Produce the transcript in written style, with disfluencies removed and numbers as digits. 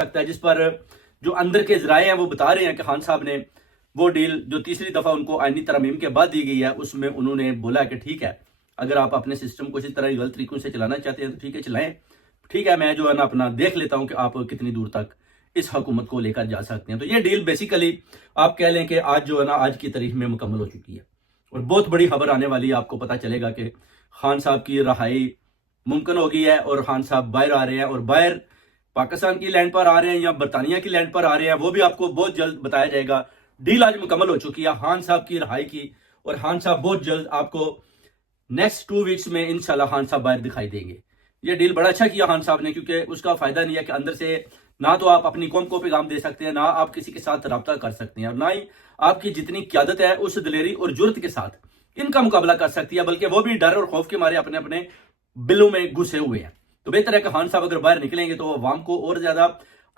سکتا ہے، جس پر جو اندر کے ذرائع ہیں وہ بتا رہے ہیں کہ خان صاحب نے وہ ڈیل جو تیسری دفعہ ان کو آئینی ترمیم کے بعد دی گئی ہے اس میں انہوں نے بولا کہ ٹھیک ہے، اگر آپ اپنے سسٹم کو اسی طرح غلط طریقوں سے چلانا چاہتے ہیں تو ٹھیک ہے چلائیں، ٹھیک ہے میں جو ہے نا اپنا دیکھ لیتا ہوں کہ آپ کتنی دور تک اس حکومت کو لے کر جا سکتے ہیں۔ تو یہ ڈیل بیسیکلی آپ کہہ لیں کہ آج جو ہے نا آج کی تاریخ میں مکمل ہو چکی ہے، اور بہت بڑی خبر آنے والی ہے، آپ کو پتہ چلے گا کہ خان صاحب کی رہائی ممکن ہو گئی ہے اور خان صاحب باہر آ رہے ہیں، اور باہر پاکستان کی لینڈ پر آ رہے ہیں یا برطانیہ کی لینڈ پر آ رہے ہیں، وہ بھی آپ کو بہت جلد بتایا جائے گا۔ ڈیل آج مکمل ہو چکی ہے خان صاحب کی رہائی کی، اور خان صاحب بہت جلد آپ کو نیکسٹ 2 ویکس میں انشاءاللہ خان صاحب باہر دکھائی دیں گے۔ یہ ڈیل بڑا اچھا کیا خان صاحب نے، کیونکہ اس کا فائدہ نہیں ہے کہ اندر سے نہ تو آپ اپنی قوم کو پیغام دے سکتے ہیں، نہ آپ کسی کے ساتھ رابطہ کر سکتے ہیں، اور نہ ہی آپ کی جتنی قیادت ہے اس دلیری اور جرت کے ساتھ ان کا مقابلہ کر سکتی ہے، بلکہ وہ بھی ڈر اور خوف کے مارے اپنے بلوں میں گھسے ہوئے ہیں۔ تو بہتر ہے کہ خان صاحب اگر باہر نکلیں گے تو عوام کو اور زیادہ